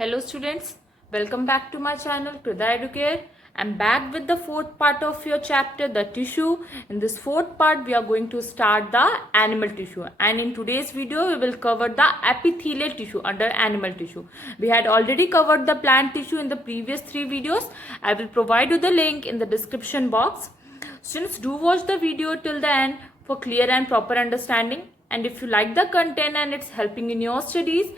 Hello students, welcome back to my channel Krida Educare. I'm back with the fourth part of your chapter, the tissue. In this fourth part, we are going to start the animal tissue. And in today's video, we will cover the epithelial tissue under animal tissue. We had already covered the plant tissue in the previous 3 videos. I will provide you the link in the description box. Students, do watch the video till the end for clear and proper understanding. And if you like the content and it's helping in your studies,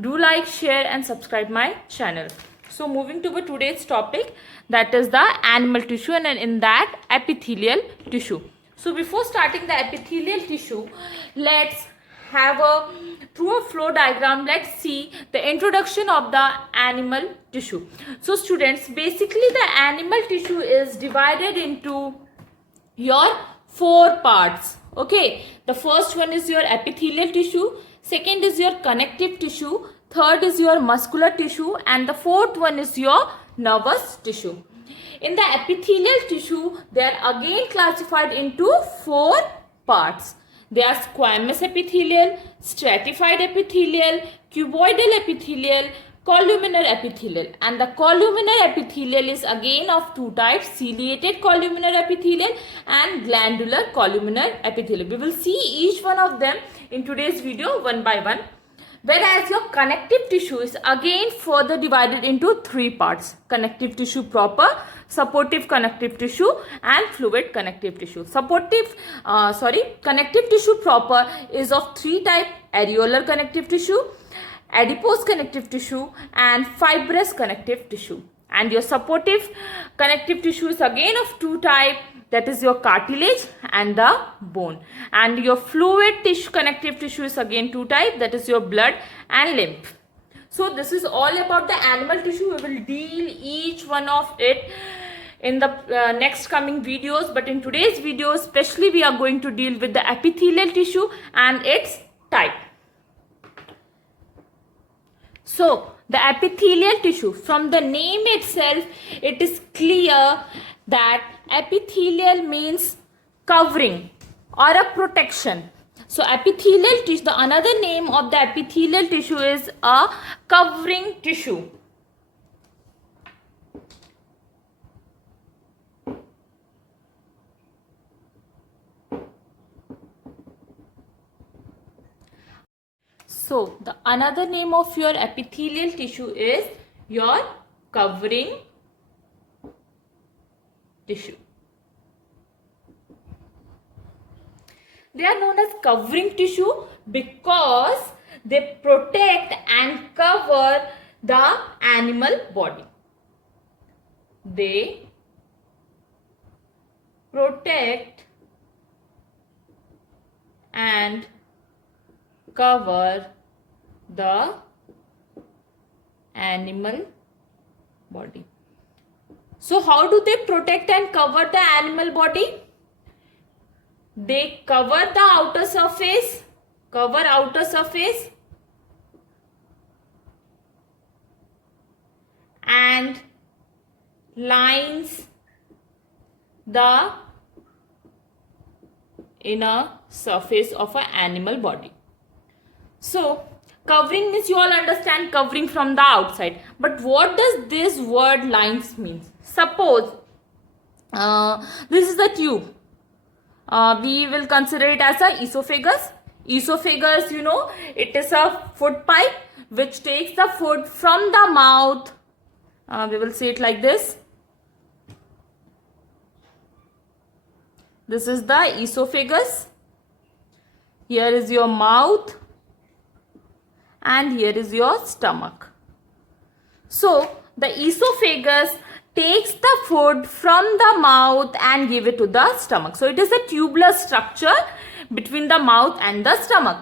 do like, share and subscribe my channel. So moving to today's topic, that is the animal tissue, and in that epithelial tissue. So before starting the epithelial tissue, let's have through a flow diagram, let's see the introduction of the animal tissue. So students, basically the animal tissue is divided into your 4 parts. Okay, the first one is your epithelial tissue, second is your connective tissue, third is your muscular tissue, and the fourth one is your nervous tissue. In the epithelial tissue, they are again classified into 4 parts. They are squamous epithelial, stratified epithelial, cuboidal epithelial, columnar epithelial, and the columnar epithelial is again of 2 types, ciliated columnar epithelial and glandular columnar epithelial. We will see each one of them in today's video one by one. Whereas your connective tissue is again further divided into 3 parts: connective tissue proper, supportive connective tissue and fluid connective tissue. Connective tissue proper is of 3 types: areolar connective tissue, adipose connective tissue and fibrous connective tissue. And your supportive connective tissue is again of 2 types, that is your cartilage and the bone. And your fluid tissue connective tissue is again 2 types, that is your blood and lymph. So this is all about the animal tissue. We will deal each one of it in the next coming videos, but in today's video especially we are going to deal with the epithelial tissue and its type. So the epithelial tissue, from the name itself, it is clear that epithelial means covering or a protection. So epithelial tissue, the another name of the epithelial tissue is a covering tissue. So the another name of your epithelial tissue is your covering tissue. They are known as covering tissue because they protect and cover the animal body. They protect and cover the animal body. So how do they protect and cover the animal body? They cover the outer surface, and lines the inner surface of an animal body. So covering means you all understand covering from the outside. But what does this word lines mean? Suppose this is the tube. We will consider it as a esophagus. Esophagus, you know, it is a food pipe which takes the food from the mouth. We will say it like this. This is the esophagus. Here is your mouth. And here is your stomach. So the esophagus takes the food from the mouth and give it to the stomach. So it is a tubular structure between the mouth and the stomach.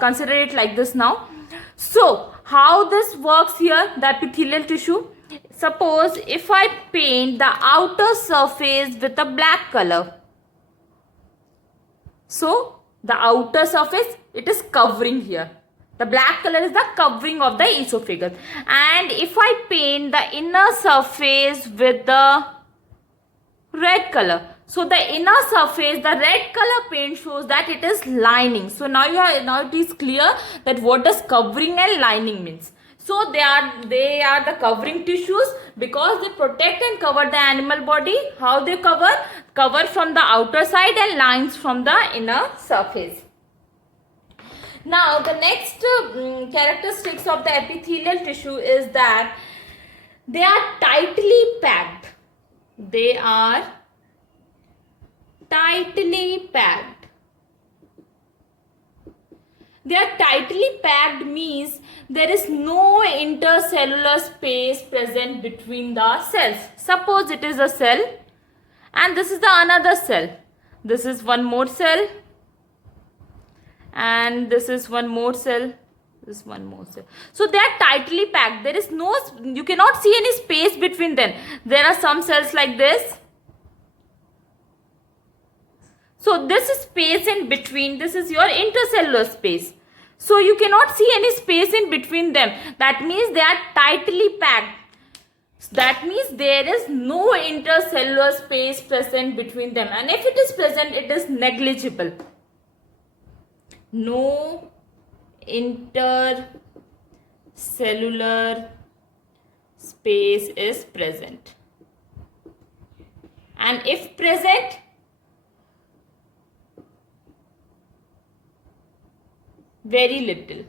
Consider it like this now. So how this works here, the epithelial tissue? Suppose if I paint the outer surface with a black color. So the outer surface, it is covering here. The black color is the covering of the esophagus. And if I paint the inner surface with the red color, so the inner surface, the red color paint shows that it is lining. So now it is clear that what does covering and lining means. So they are the covering tissues because they protect and cover the animal body. How they cover? Cover from the outer side and lines from the inner surface. Now the next characteristics of the epithelial tissue is that they are tightly packed. They are tightly packed. They are tightly packed means there is no intercellular space present between the cells. Suppose it is a cell and this is the another cell. This is one more cell and this is one more cell. This is one more cell. So they are tightly packed. There is no, you cannot see any space between them. There are some cells like this. So this space in between, this is your intercellular space. So you cannot see any space in between them. That means they are tightly packed. That means there is no intercellular space present between them. And if it is present, it is negligible. No intercellular space is present. And if present, very little.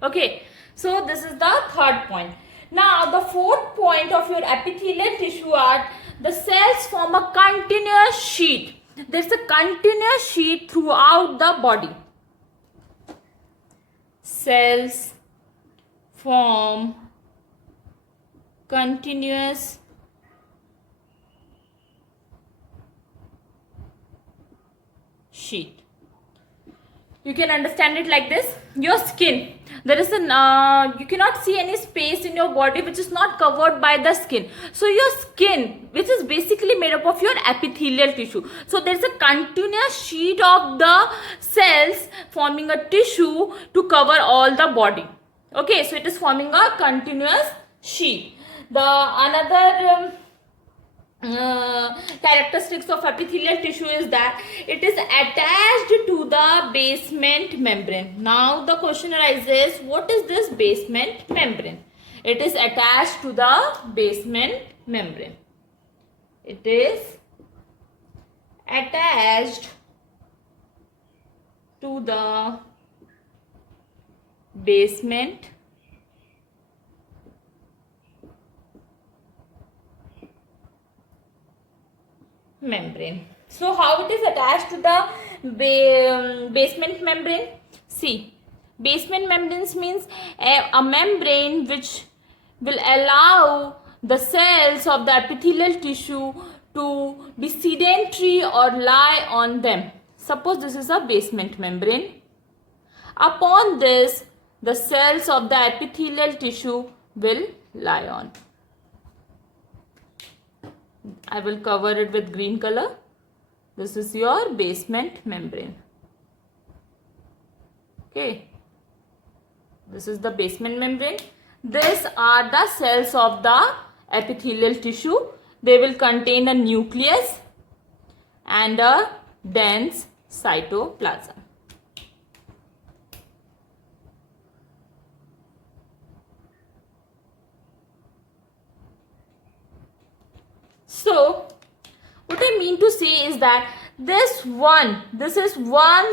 Okay, so this is the third point. Now the fourth point of your epithelial tissue are the cells form a continuous sheet. There is a continuous sheet throughout the body. Cells form continuous sheet. You can understand it like this. Your skin, there is you cannot see any space in your body which is not covered by the skin. So your skin, which is basically made up of your epithelial tissue, so there is a continuous sheet of the cells forming a tissue to cover all the body. Okay, so it is forming a continuous sheet. The another characteristics of epithelial tissue is that it is attached to the basement membrane. Now the question arises, what is this basement membrane? It is attached to the basement membrane. It is attached to the basement membrane. So how it is attached to the basement membrane? See, basement membranes means a membrane which will allow the cells of the epithelial tissue to be sedentary or lie on them. Suppose this is a basement membrane. Upon this, the cells of the epithelial tissue will lie on. I will cover it with green color. This is your basement membrane. Okay. This is the basement membrane. These are the cells of the epithelial tissue. They will contain a nucleus and a dense cytoplasm. So, what I mean to say is that this is one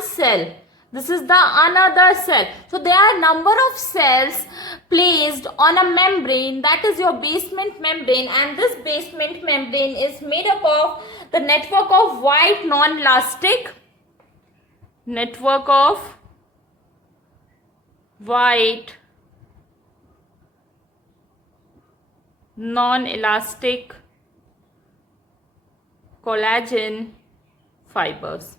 cell. This is the another cell. So, there are number of cells placed on a membrane, that is your basement membrane, and this basement membrane is made up of the network of white non-elastic collagen fibers.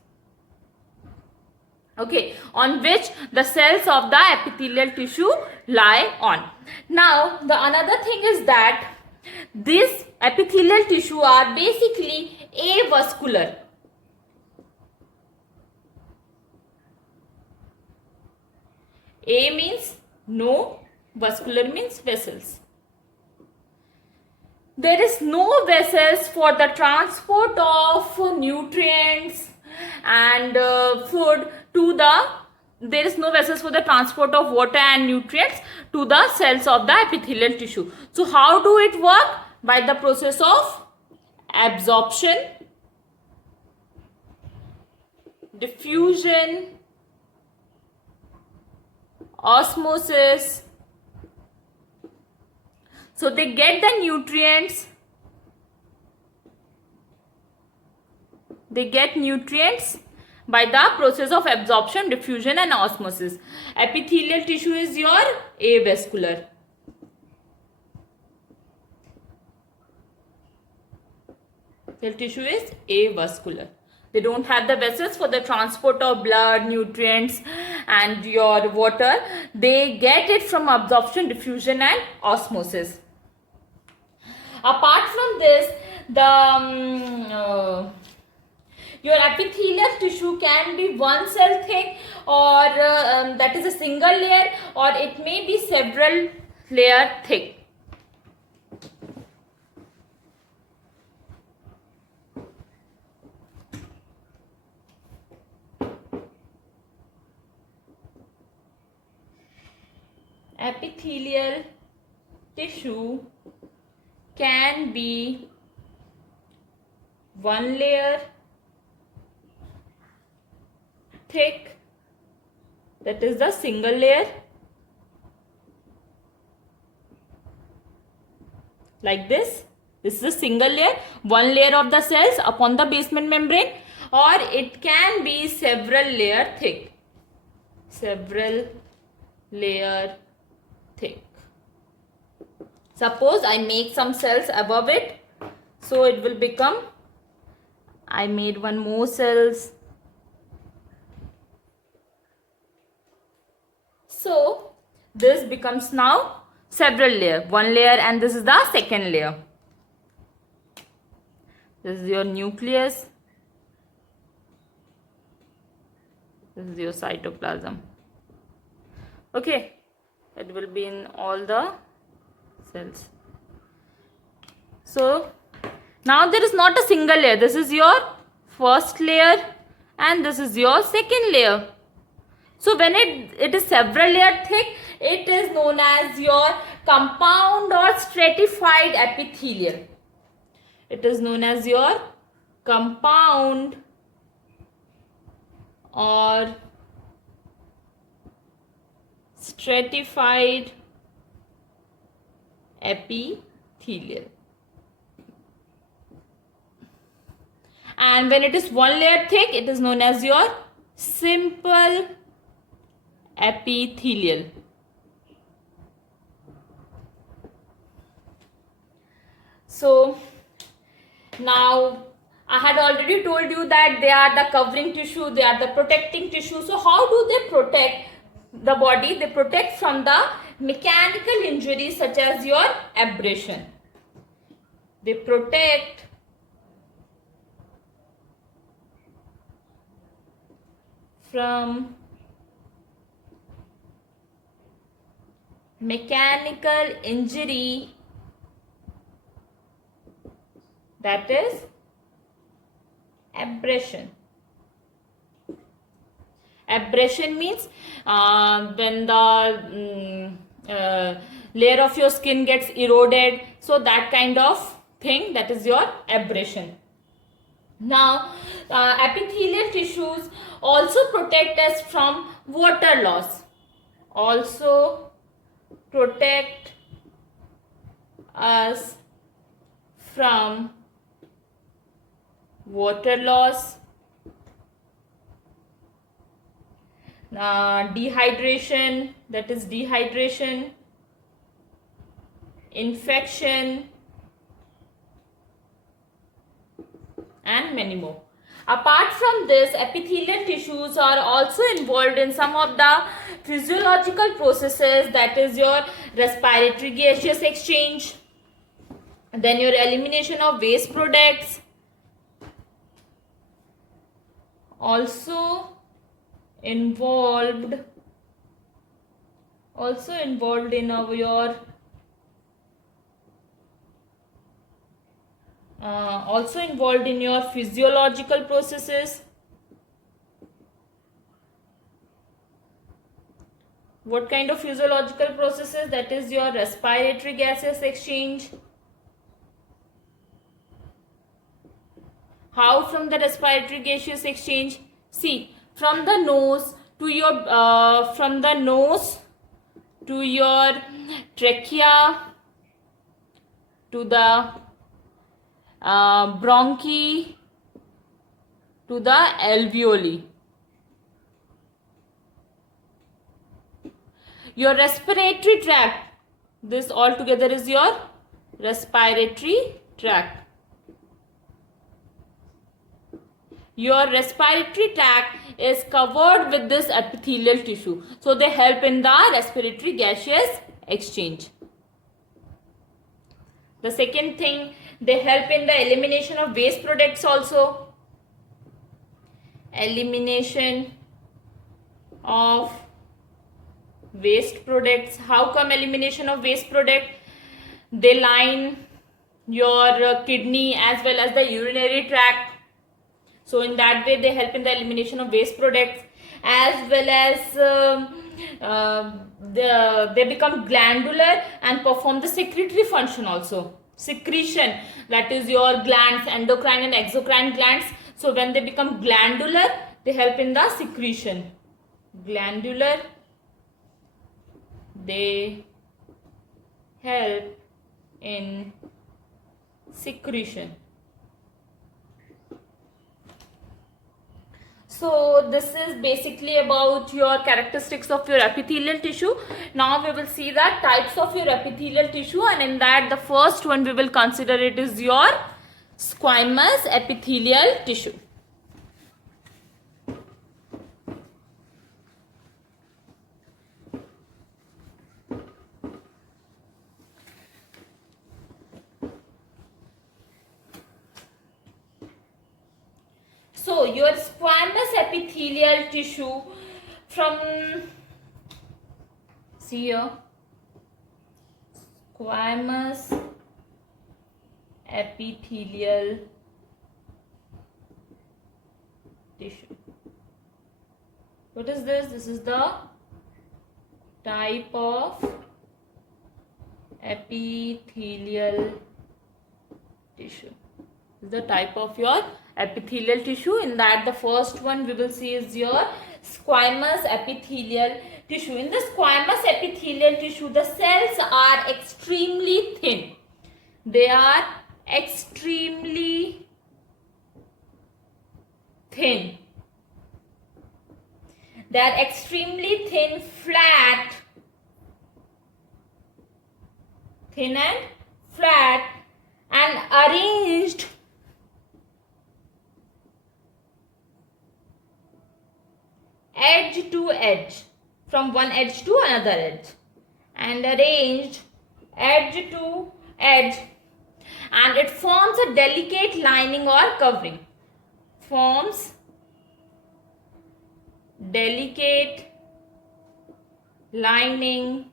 Okay, on which the cells of the epithelial tissue lie on. Now, the another thing is that these epithelial tissue are basically avascular. A means no, vascular means vessels. There is no vessels for the transport of nutrients and food to the there is no vessels for the transport of water and nutrients to the cells of the epithelial tissue. So how do it work? By the process of absorption, diffusion, osmosis. So they get the nutrients. They get nutrients by the process of absorption, diffusion and osmosis. Epithelial tissue is your avascular. Epithelial tissue is avascular. They don't have the vessels for the transport of blood, nutrients and your water. They get it from absorption, diffusion and osmosis. Apart from this, your epithelial tissue can be one cell thick, or that is a single layer, or it may be several layer thick. Epithelial tissue can be one layer thick, that is the single layer, like this. This is a single layer, one layer of the cells upon the basement membrane, or it can be several layer thick. Several layer thick. Suppose I make some cells above it, so it will become, I made one more cells. So this becomes now several layer, one layer, and this is the second layer. This is your nucleus. This is your cytoplasm. Okay, it will be in all the cells. So now there is not a single layer. This is your first layer and this is your second layer. So when it is several layer thick, it is known as your compound or stratified epithelium. It is known as your compound or stratified epithelium. And when it is one layer thick, it is known as your simple epithelial. So now I had already told you that they are the covering tissue, they are the protecting tissue. So how do they protect the body? They protect from the mechanical injuries such as your abrasion. They protect from mechanical injury, that is abrasion. Abrasion means when the layer of your skin gets eroded, so that kind of thing, that is your abrasion. Now epithelial tissues also protect us from water loss. Also protect us from water loss, dehydration, that is dehydration, infection, and many more. Apart from this, epithelial tissues are also involved in some of the physiological processes, that is your respiratory gaseous exchange, then your elimination of waste products, also involved in your also involved in your physiological processes. What kind of physiological processes? That is your respiratory gaseous exchange. How from the respiratory gaseous exchange? See, from the nose to your trachea, to the bronchi, to the alveoli. Your respiratory tract, this all together is your respiratory tract. Your respiratory tract is covered with this epithelial tissue. So they help in the respiratory gaseous exchange. The second thing, they help in the elimination of waste products also. Elimination of waste products. How come elimination of waste product? They line your kidney as well as the urinary tract. So in that way they help in the elimination of waste products, as well as they become glandular and perform the secretory function also. Secretion, that is your glands, endocrine and exocrine glands. So when they become glandular, they help in the secretion. Glandular, they help in secretion. So this is basically about your characteristics of your epithelial tissue. Now we will see the types of your epithelial tissue, and in that the first one we will consider it is your squamous epithelial tissue. So your squamous epithelial tissue, from, see here, squamous epithelial tissue. What is this? This is the type of epithelial tissue. This is the type of your epithelial tissue. In that the first one we will see is your squamous epithelial tissue. In the squamous epithelial tissue, the cells are extremely thin. They are extremely thin. They are extremely thin, flat, thin and flat, and arranged edge to edge, from one edge to another edge, and arranged edge to edge, and it forms a delicate lining or covering. Forms delicate lining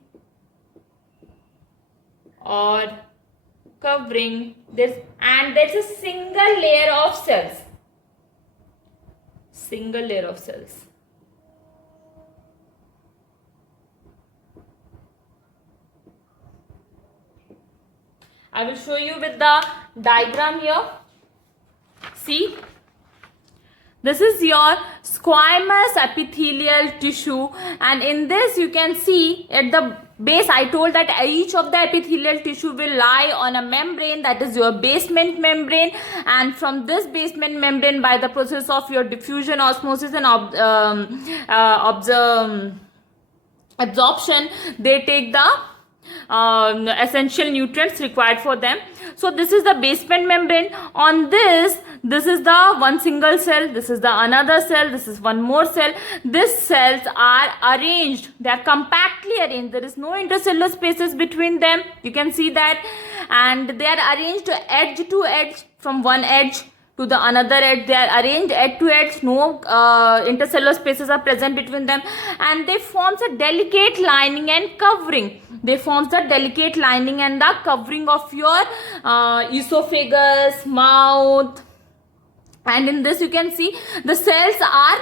or covering this, and there's a single layer of cells. Single layer of cells. I will show you with the diagram here. See, this is your squamous epithelial tissue, and in this you can see at the base, I told that each of the epithelial tissue will lie on a membrane, that is your basement membrane, and from this basement membrane, by the process of your diffusion, osmosis and absorption, they take the essential nutrients required for them. So this is the basement membrane. On this is the one single cell, this is the another cell, this is one more cell. These cells are arranged, they are compactly arranged, there is no intercellular spaces between them, you can see that, and they are arranged edge to edge, from one edge to the another edge. They are arranged edge to edge, no intercellular spaces are present between them, and they forms a delicate lining and covering. They forms the delicate lining and the covering of your esophagus, mouth, and in this you can see the cells are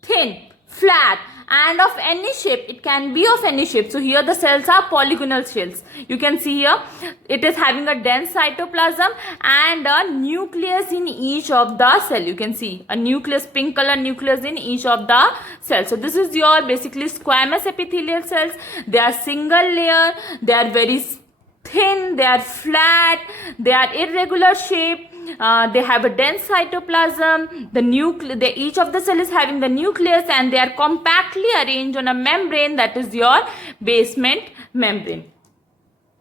thin, flat, and of any shape. It can be of any shape. So here the cells are polygonal cells. You can see here it is having a dense cytoplasm and a nucleus in each of the cell. You can see a nucleus, pink color nucleus in each of the cells. So this is your basically squamous epithelial cells. They are single layer, they are very thin, they are flat, they are irregular shape. They have a dense cytoplasm. Each of the cell is having the nucleus, and they are compactly arranged on a membrane, that is your basement membrane.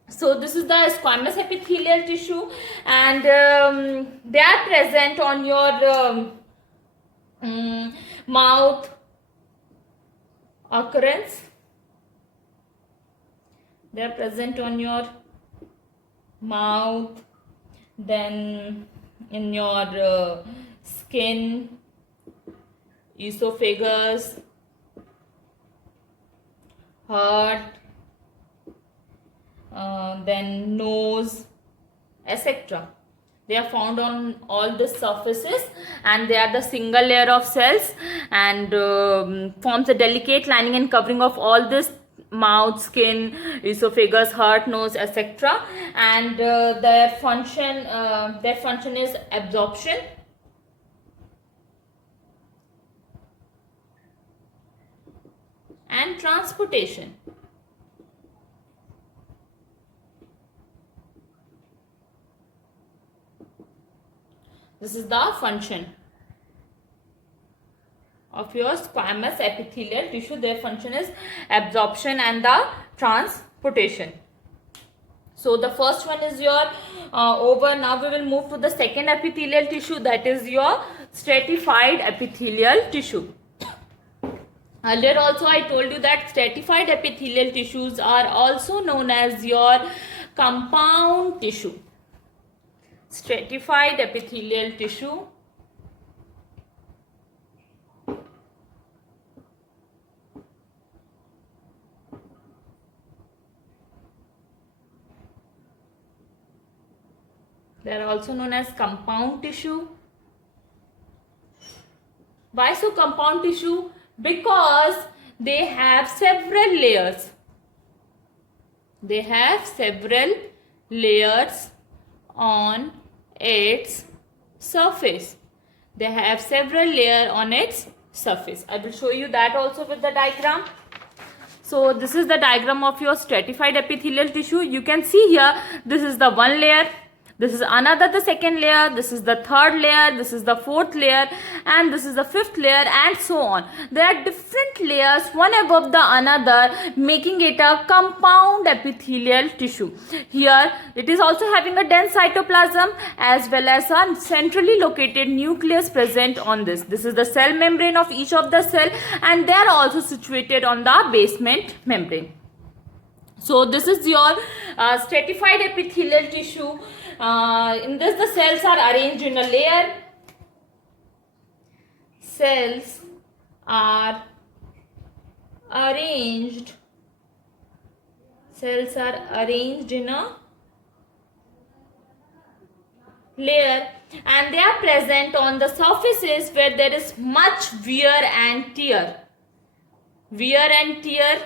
So this is the squamous epithelial tissue, and they are present on your mouth occurrence. They are present on your mouth, then in your skin, esophagus, heart, then nose, etc. They are found on all the surfaces, and they are the single layer of cells, and forms a delicate lining and covering of all this mouth, skin, esophagus, heart, nose, etc. And their function is absorption, and transportation. This is the function of your squamous epithelial tissue. Their function is absorption and the transportation. So the first one is your over. Now we will move to the second epithelial tissue, that is your stratified epithelial tissue. Earlier also I told you that stratified epithelial tissues are also known as your compound tissue. Stratified epithelial tissue they are also known as compound tissue. Why so compound tissue? Because they have several layers. They have several layers on its surface. They have several layers on its surface. I will show you that also with the diagram. So this is the diagram of your stratified epithelial tissue. You can see here, this is the one layer, this is another the second layer, this is the third layer, this is the fourth layer, and this is the fifth layer, and so on. There are different layers one above the another, making it a compound epithelial tissue. Here it is also having a dense cytoplasm as well as a centrally located nucleus present on this. This is the cell membrane of each of the cell, and they are also situated on the basement membrane. So this is your stratified epithelial tissue. In this the cells are arranged in a layer. Cells are arranged in a layer, and they are present on the surfaces where there is much wear and tear. Wear and tear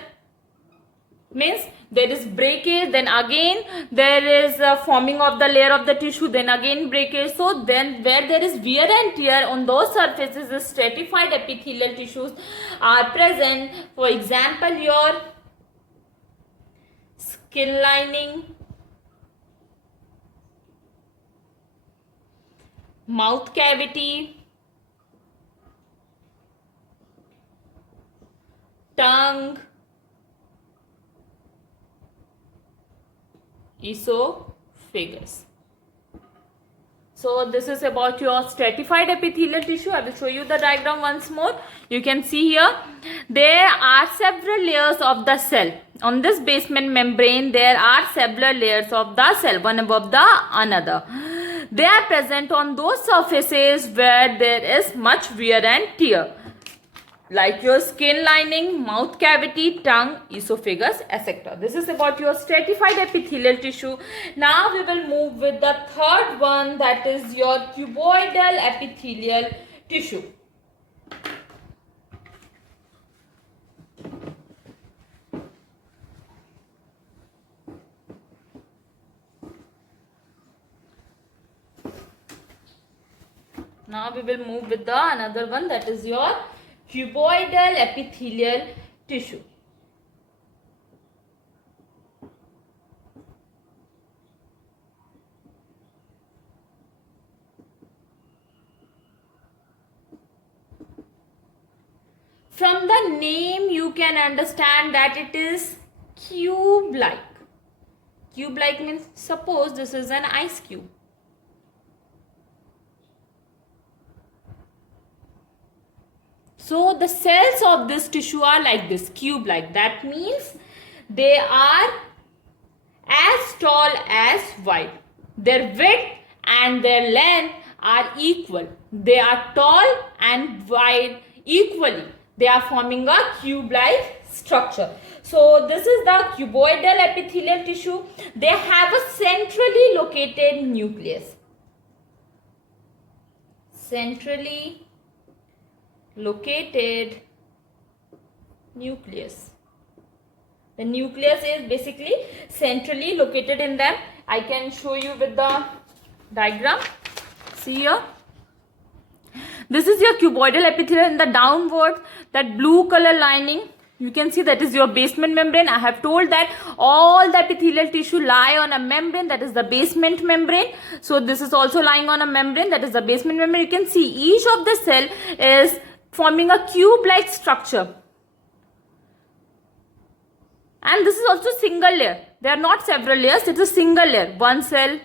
means there is breakage, then again there is a forming of the layer of the tissue, then again breakage. So then where there is wear and tear on those surfaces, the stratified epithelial tissues are present. For example, your skin lining, mouth cavity, tongue, esophagus. So this is about your stratified epithelial tissue. I will show you the diagram once more. You can see here there are several layers of the cell. On this basement membrane there are several layers of the cell, one above the another. They are present on those surfaces where there is much wear and tear, like your skin lining, mouth cavity, tongue, esophagus, etc. This is about your stratified epithelial tissue. Now we will move with the third one, that is your cuboidal epithelial tissue. Now we will move with the another one, that is your cuboidal epithelial tissue. From the name you can understand that it is cube-like. Cube-like means, suppose this is an ice cube. So the cells of this tissue are like this, cube-like. That means they are as tall as wide. Their width and their length are equal. They are tall and wide equally. They are forming a cube-like structure. So this is the cuboidal epithelial tissue. They have a centrally located nucleus. Centrally located nucleus. The nucleus is basically centrally located in them. I can show you with the diagram. See here. This is your cuboidal epithelium. In the downward, that blue color lining, you can see that is your basement membrane. I have told that all the epithelial tissue lie on a membrane, that is the basement membrane. So this is also lying on a membrane, that is the basement membrane. You can see each of the cell is forming a cube-like structure. And this is also single layer. They are not several layers, it is a single layer. One cell,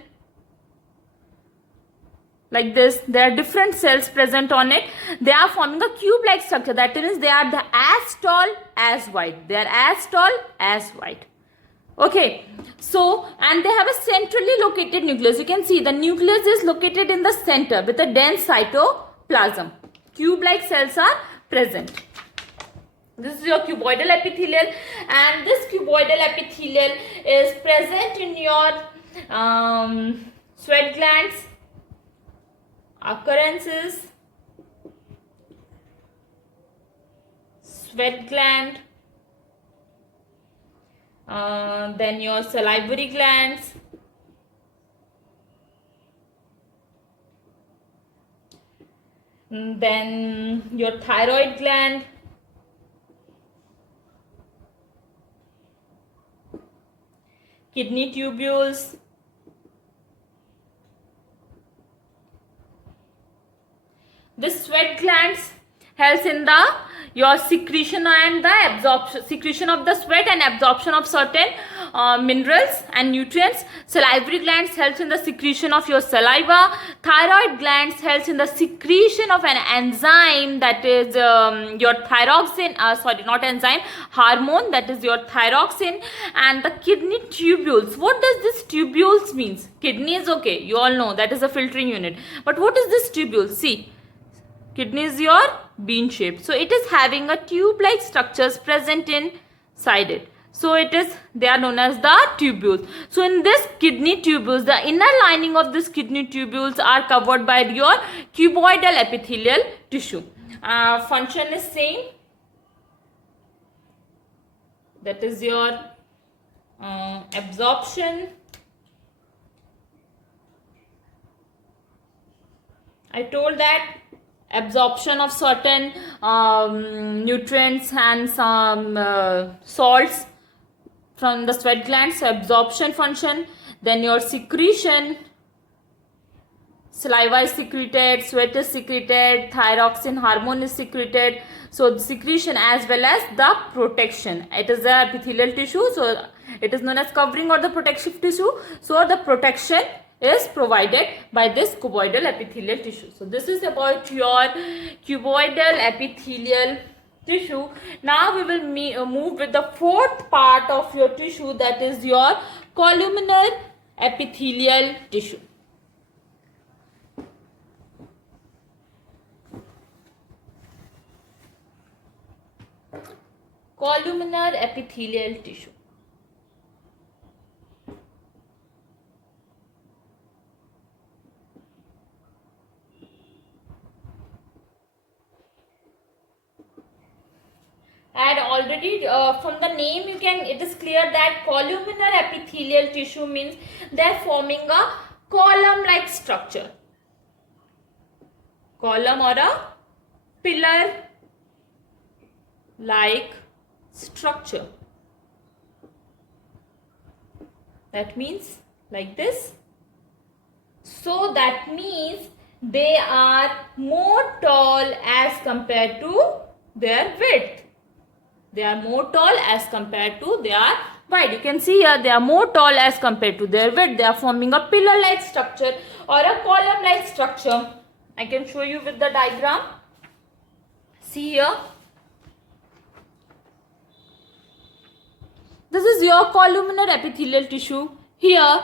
like this. There are different cells present on it. They are forming a cube-like structure. That means they are as tall as wide. They are as tall as wide. Okay. So, and they have a centrally located nucleus. You can see the nucleus is located in the center with a dense cytoplasm. Cube-like cells are present. This is your cuboidal epithelial, and this cuboidal epithelial is present in your sweat glands, occurrences, sweat gland, then your salivary glands, then your thyroid gland, kidney tubules, this sweat glands helps in the your secretion and the absorption, secretion of the sweat and absorption of certain minerals and nutrients. Salivary glands helps in the secretion of your saliva. Thyroid glands helps in the secretion of an enzyme, that is your thyroxine, sorry, not enzyme, hormone, that is your thyroxine. And the kidney tubules, what does this tubules means? Kidney is okay, you all know that is a filtering unit, but what is this tubule? See, kidney is your bean shaped, so it is having a tube like structures present inside it. So it is, they are known as the tubules. So in this kidney tubules, the inner lining of this kidney tubules are covered by your cuboidal epithelial tissue. Function is same, that is your absorption. I told that absorption of certain nutrients and some salts from the sweat glands, absorption function. Then your secretion, saliva is secreted, sweat is secreted, thyroxine hormone is secreted. So the secretion as well as the protection. It is the epithelial tissue, so it is known as covering or the protective tissue. So the protection is provided by this cuboidal epithelial tissue. So this is about your cuboidal epithelial tissue. Now we will move with the fourth part of your tissue, that is your columnar epithelial tissue. Columnar epithelial tissue. And already from the name it is clear that columnar epithelial tissue means they are forming a column like structure. column or a pillar like structure. That means like this. So that means they are more tall as compared to their width. They are more tall as compared to their width. You can see here they are more tall as compared to their width. They are forming a pillar like structure or a column like structure. I can show you with the diagram. See here. This is your columnar epithelial tissue. Here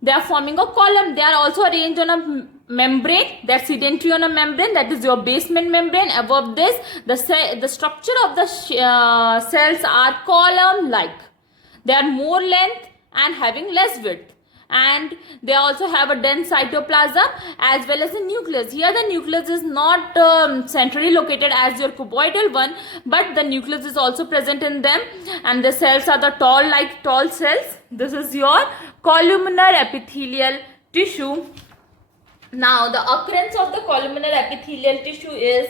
they are forming a column. They are also arranged on a membrane. They are sedentary on a membrane, that is your basement membrane. Above this, the structure of the cells are column like. They are more length and having less width. And they also have a dense cytoplasm as well as a nucleus. Here the nucleus is not centrally located as your cuboidal one, but the nucleus is also present in them, and the cells are the tall cells. This is your columnar epithelial tissue. Now the occurrence of the columnar epithelial tissue is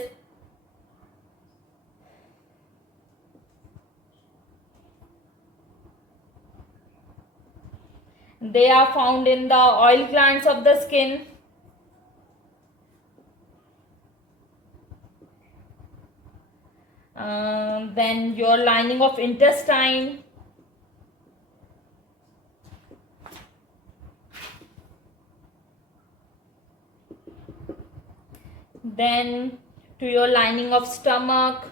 they are found in the oil glands of the skin, then your lining of intestine, then to your lining of stomach,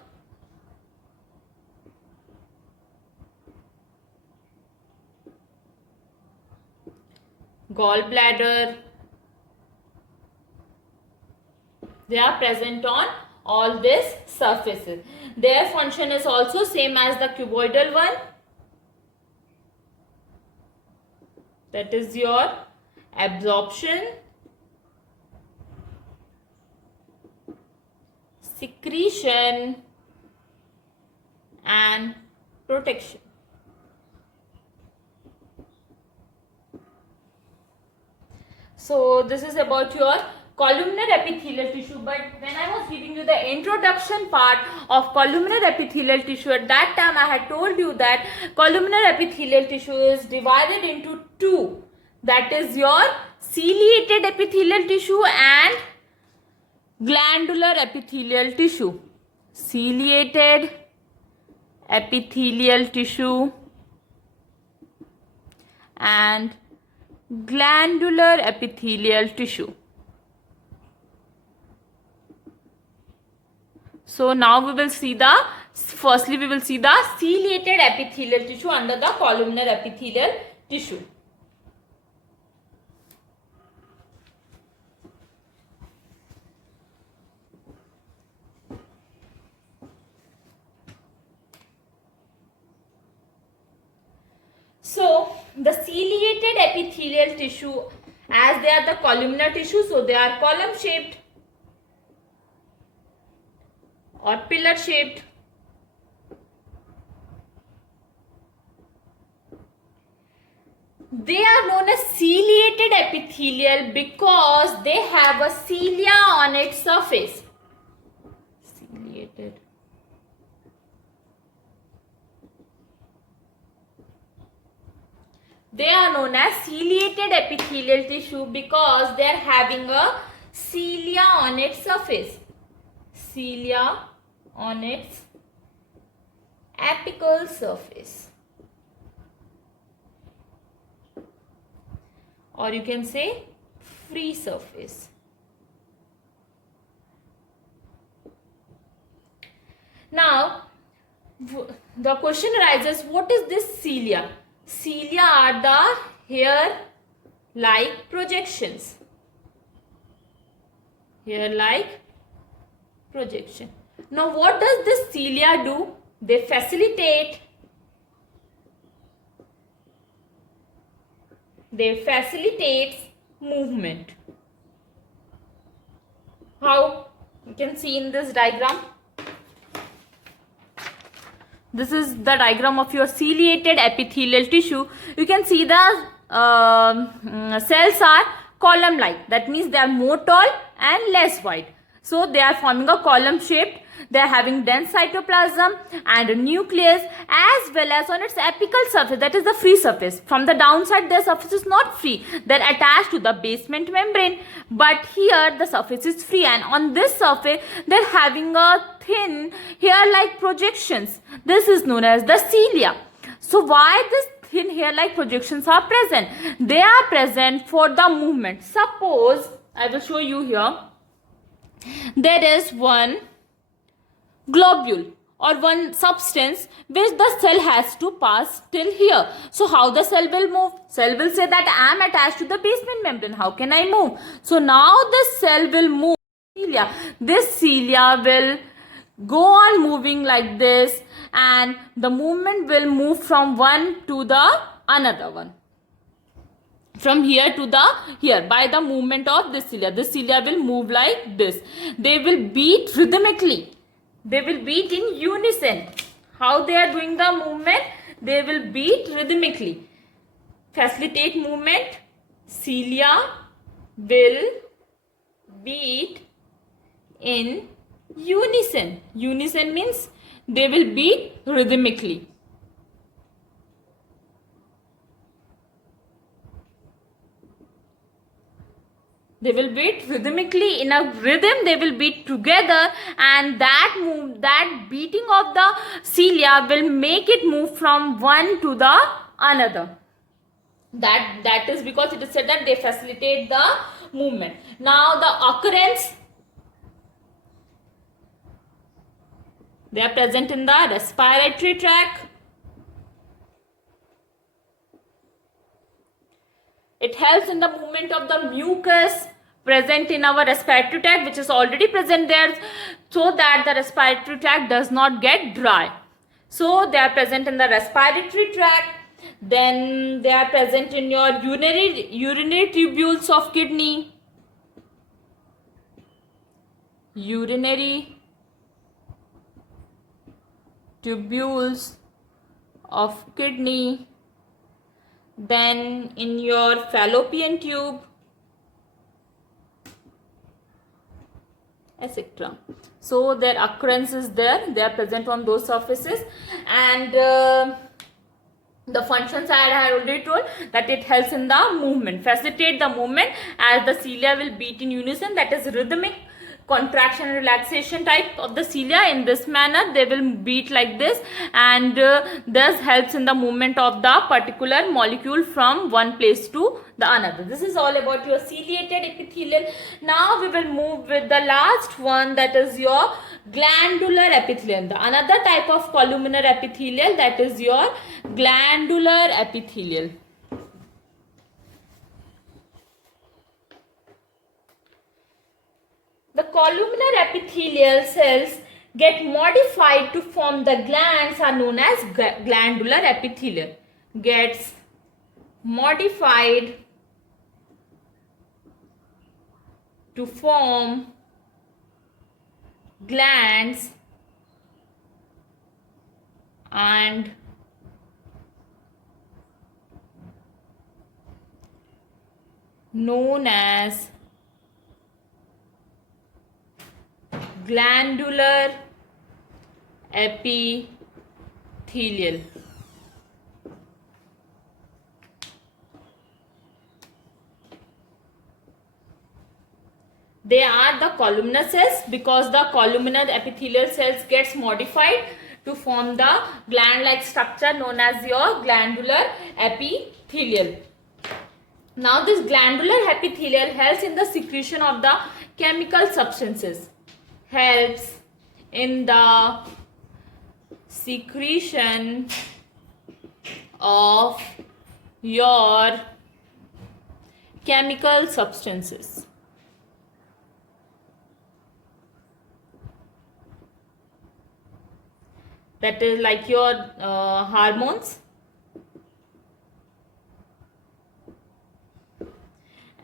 gallbladder. They are present on all these surfaces. Their function is also same as the cuboidal one. That is your absorption, secretion, and protection. So this is about your columnar epithelial tissue. But when I was giving you the introduction part of columnar epithelial tissue, at that time I had told you that columnar epithelial tissue is divided into two. That is your ciliated epithelial tissue and glandular epithelial tissue. Ciliated epithelial tissue and glandular epithelial tissue. So now we will see firstly we will see the ciliated epithelial tissue under the columnar epithelial tissue. So the ciliated epithelial tissue, as they are the columnar tissue, so they are column shaped or pillar shaped. They are known as ciliated epithelial because they have a cilia on its surface. Ciliated. They are known as ciliated epithelial tissue because they are having a cilia on its surface. Cilia on its apical surface. Or you can say free surface. Now, the question arises, what is this cilia? Cilia are the hair-like projections. Hair-like projection. Now, what does this cilia do? They facilitate movement. How? You can see in this diagram. This is the diagram of your ciliated epithelial tissue. You can see the cells are column-like. That means they are more tall and less wide. So they are forming a column shaped. They are having dense cytoplasm and a nucleus, as well as on its apical surface, that is the free surface. From the downside, their surface is not free. They are attached to the basement membrane. But here the surface is free, and on this surface they are having a thin hair-like projections. This is known as the cilia. So why this thin hair-like projections are present? They are present for the movement. Suppose I will show you here. There is one globule or one substance which the cell has to pass till here. So how the cell will move? Cell will say that I am attached to the basement membrane. How can I move? So now this cell will move cilia. This cilia will go on moving like this, and the movement will move from one to the another one. From here to the here by the movement of this cilia. This cilia will move like this. They will beat rhythmically. They will beat in unison. How they are doing the movement? They will beat rhythmically. Facilitate movement. Cilia will beat in unison. Unison means they will beat rhythmically. They will beat rhythmically. In a rhythm they will beat together, and that beating of the cilia will make it move from one to the another. That is because it is said that they facilitate the movement. Now the occurrence, they are present in the respiratory tract. It helps in the movement of the mucus present in our respiratory tract, which is already present there, so that the respiratory tract does not get dry. So they are present in the respiratory tract. Then they are present in your urinary tubules of kidney. Urinary tubules of kidney. Then in your fallopian tube, etc. So their occurrence is there. They are present on those surfaces, and the functions I had already told that it helps in the movement, facilitate the movement, as the cilia will beat in unison. That is rhythmic contraction and relaxation type of the cilia. In this manner they will beat like this, and thus helps in the movement of the particular molecule from one place to the another. This is all about your ciliated epithelial. Now we will move with the last one, that is your glandular epithelium. The another type of columnar epithelial, that is your glandular epithelial. The columnar epithelial cells get modified to form the glands are known as glandular epithelial. Gets modified to form glands and known as glandular epithelial. They are the columnar cells because the columnar epithelial cells gets modified to form the gland-like structure known as your glandular epithelial. Now this glandular epithelial helps in the secretion of the chemical substances. Helps in the secretion of your chemical substances. That is like your hormones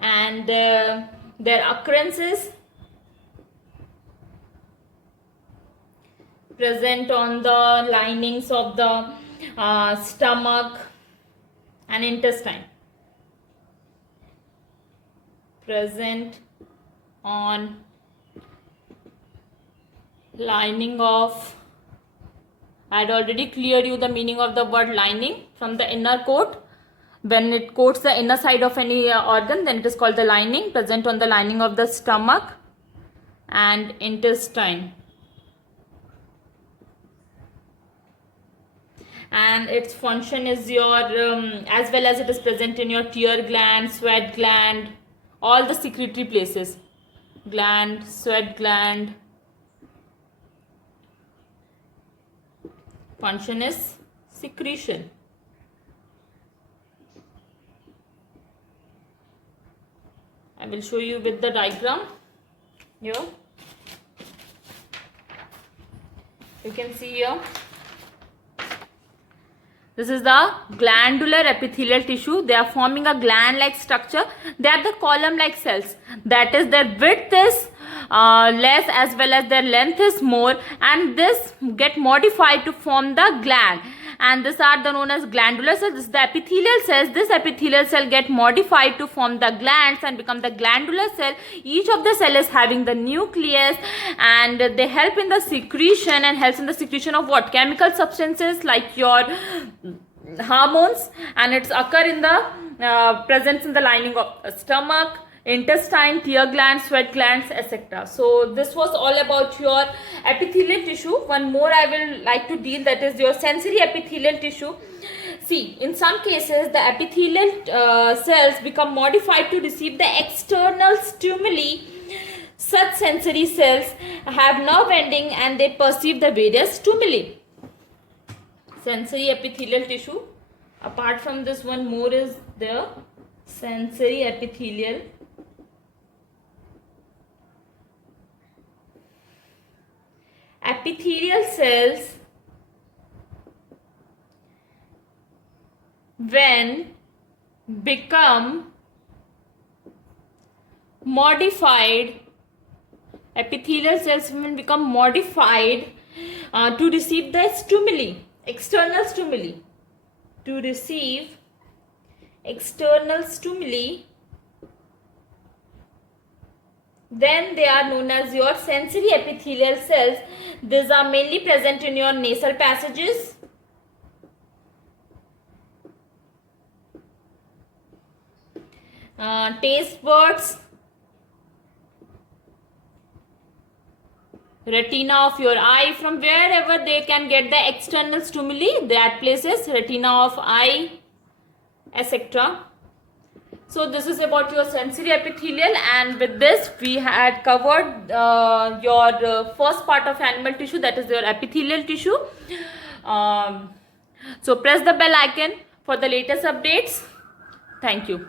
and their occurrences present on the linings of the stomach and intestine. Present on lining of, I had already cleared you the meaning of the word lining from the inner coat. When it coats the inner side of any organ, then it is called the lining, present on the lining of the stomach and intestine. And its function is your, as well as it is present in your tear gland, sweat gland, all the secretory places, gland, sweat gland. Function is secretion. I will show you with the diagram here. You can see here. This is the glandular epithelial tissue. They are forming a gland-like structure. They are the column-like cells. That is, their width is less as well as their length is more, and this get modified to form the gland. And these are the known as glandular cells. This is the epithelial cells. This epithelial cell get modified to form the glands and become the glandular cell. Each of the cell is having the nucleus, and they help in the secretion and helps in the secretion of what? Chemical substances like your hormones, and it's occur in the presence in the lining of stomach, intestine, tear glands, sweat glands, etc. So this was all about your epithelial tissue. One more I will like to deal, that is your sensory epithelial tissue. See, in some cases the epithelial cells become modified to receive the external stimuli. Such sensory cells have nerve ending and they perceive the various stimuli. Sensory epithelial tissue. Apart from this, one more is the sensory epithelial. Epithelial cells, when become modified, epithelial cells when become modified to receive the stimuli, external stimuli, to receive external stimuli, then they are known as your sensory epithelial cells. These are mainly present in your nasal passages, taste buds, retina of your eye. From wherever they can get the external stimuli, that places retina of eye, etc. So this is about your sensory epithelial, and with this we had covered your first part of animal tissue, that is your epithelial tissue. So press the bell icon for the latest updates. Thank you.